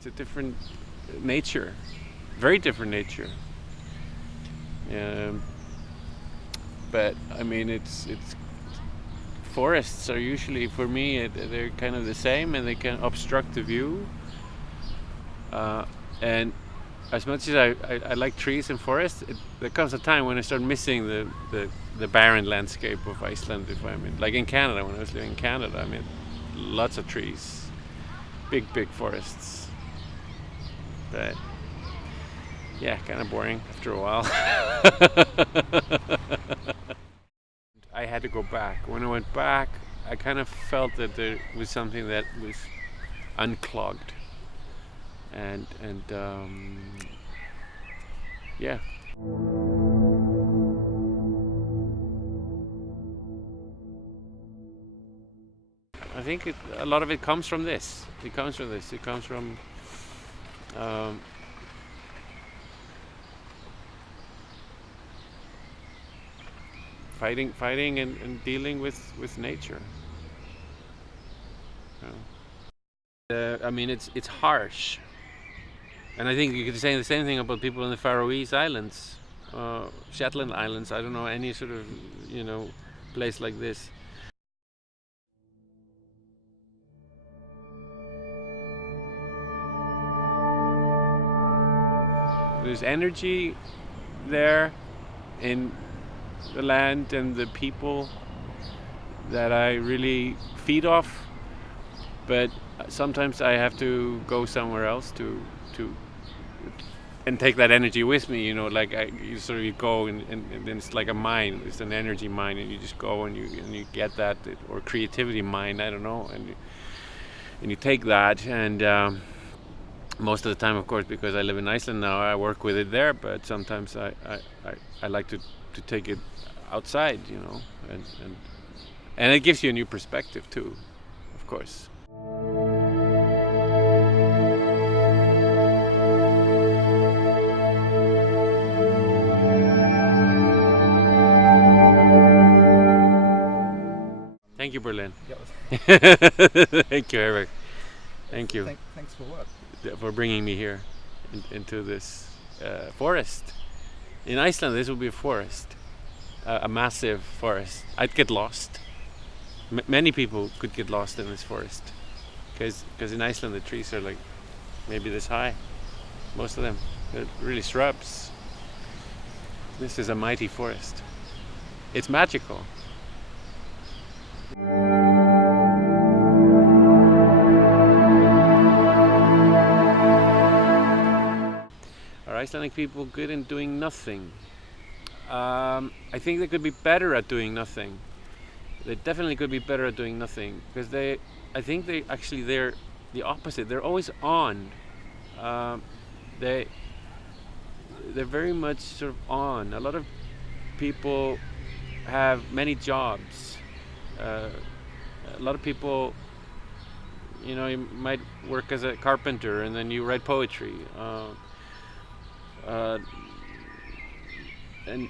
It's a different nature, very different nature. But I mean, it's forests are usually, for me, they're kind of the same, and they can obstruct the view. And as much as I like trees and forests, there comes a time when I start missing the barren landscape of Iceland. If I'm like in Canada, when I was living in Canada, I mean, lots of trees, big forests. But yeah, kind of boring after a while. I had to go back. When I went back, I kind of felt that there was something that was unclogged, and yeah. I think a lot of it comes from this. It comes from fighting and dealing with nature. I mean, it's harsh, and I think you could say the same thing about people in the Faroese Islands, Shetland Islands. I don't know any sort of place like this. There's energy there in the land and the people that I really feed off, but sometimes I have to go somewhere else to and take that energy with me. Like you go and then it's like a mine. It's an energy mine, and you just go and you get that, or creativity mine. I don't know, and you take that, and most of the time, of course, because I live in Iceland now, I work with it there. But sometimes I like to take it outside, and it gives you a new perspective too, of course. Thank you, Berlin. Thank you, Eric. Thank you. Thanks for what? For bringing me here into this forest. In Iceland, this would be a forest, a massive forest. I'd get lost. Many people could get lost in this forest, because in Iceland the trees are like maybe this high, most of them. They're really shrubs. This is a mighty forest. It's magical. Are Icelandic people good in doing nothing? I think they could be better at doing nothing. They definitely could be better at doing nothing, because they're the opposite. They're always on. They're very much sort of on. A lot of people have many jobs. A lot of people, you might work as a carpenter and then you write poetry. And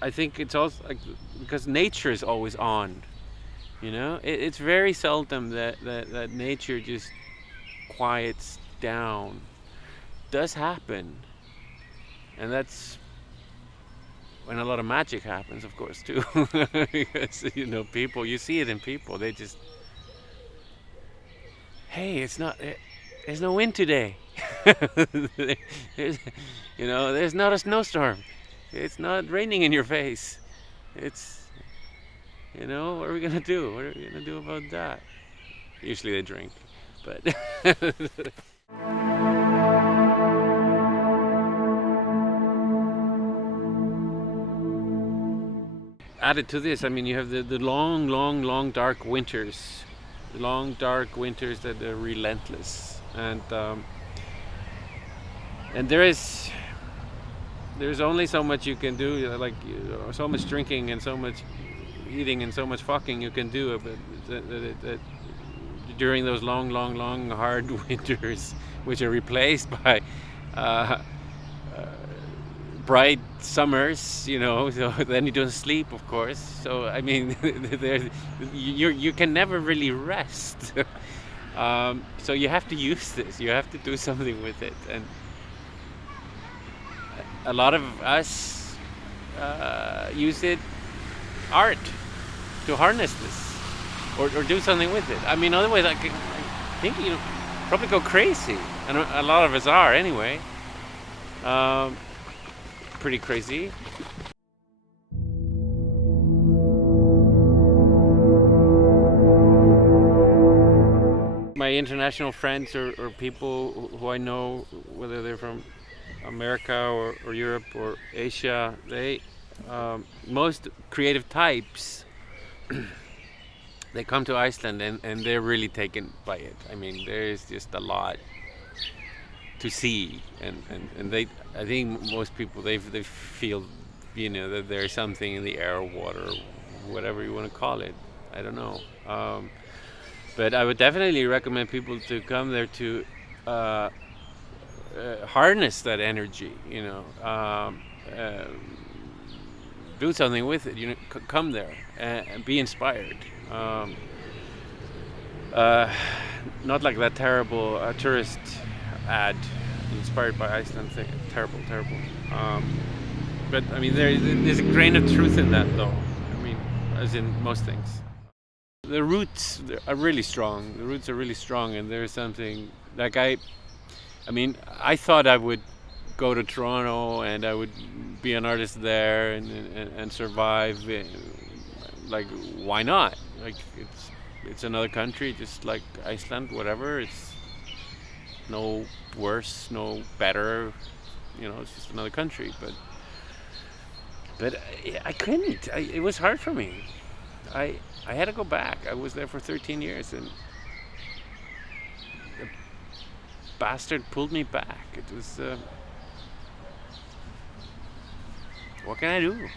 I think it's also because nature is always on. It's very seldom that nature just quiets down. It does happen, and that's when a lot of magic happens, of course, too. Because people, you see it in people. They just, hey, there's no wind today. There's not a snowstorm. It's not raining in your face. It's, what are we gonna do? What are we gonna do about that? Usually they drink, but. Added to this, I mean, you have the long dark winters. Long dark winters that are relentless. And there's only so much you can do, like so much drinking and so much eating and so much fucking you can do during those long hard winters, which are replaced by bright summers, so then you don't sleep, of course. So I mean, you can never really rest. So you have to use this. You have to do something with it, and a lot of us use it art to harness this, or do something with it. I mean, otherwise I think you probably go crazy, and a lot of us are anyway. Pretty crazy. My international friends or people who I know, whether they're from America or Europe or Asia, they most creative types they come to Iceland and they're really taken by it. I mean, there's just a lot to see, and they, I think most people they feel, you know, that there's something in the air, water, whatever you want to call it. I don't know. But I would definitely recommend people to come there to harness that energy, you know, do something with it, you know, come there and be inspired. Not like that terrible tourist ad, inspired by Iceland thing. Terrible. But I mean, there's a grain of truth in that, though. I mean, as in most things. The roots are really strong. The roots are really strong, and there's something like I mean, I thought I would go to Toronto and I would be an artist there and survive. Like, why not? Like, it's another country, just like Iceland, whatever. It's no worse, no better. You know, it's just another country. But I couldn't. It was hard for me. I had to go back. I was there for 13 years, and the bastard pulled me back. It was, what can I do?